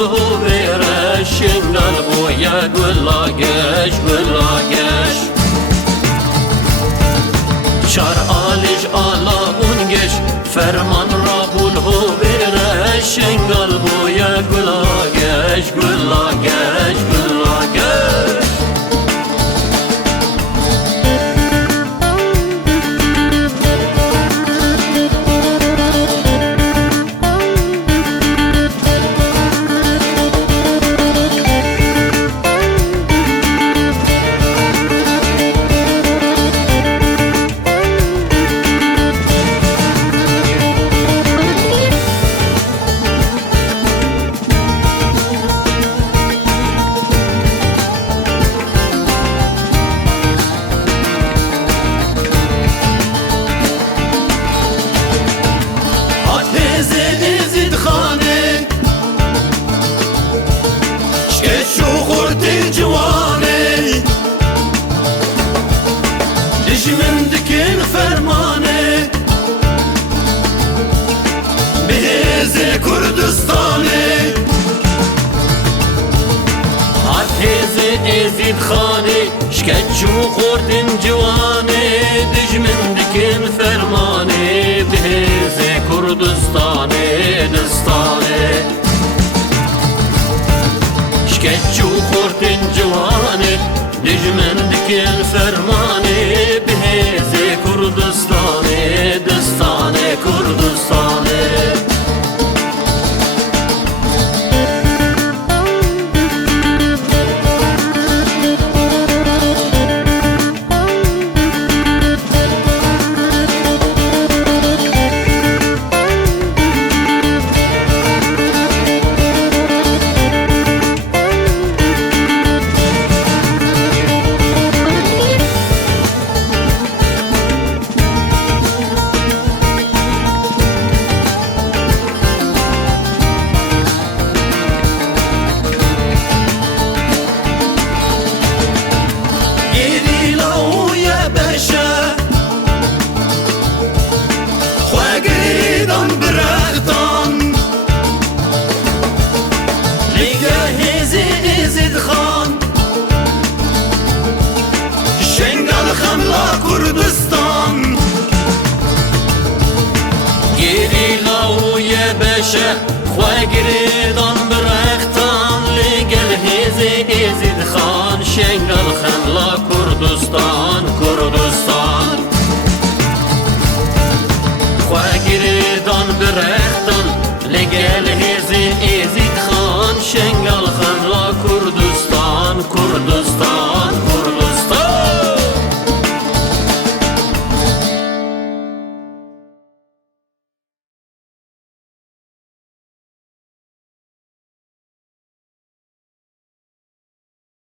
بوله بيرش قلبو يقول لاقش بلاقش شار آلج آلا اونگش فرمان را بوله بيرش قلبو يقول لاقش بلاقش بلاقش جواني دجمن دكين فرماني بهزي كردستاني هزي ازيد خاني شكتشو خوردن جواني دجمن دكين فرماني بهزي كردستاني دستاني شكتشو خوردن جواني دجمن دكين فرماني بهزي كردستاني دستاني كردستاني زيد خان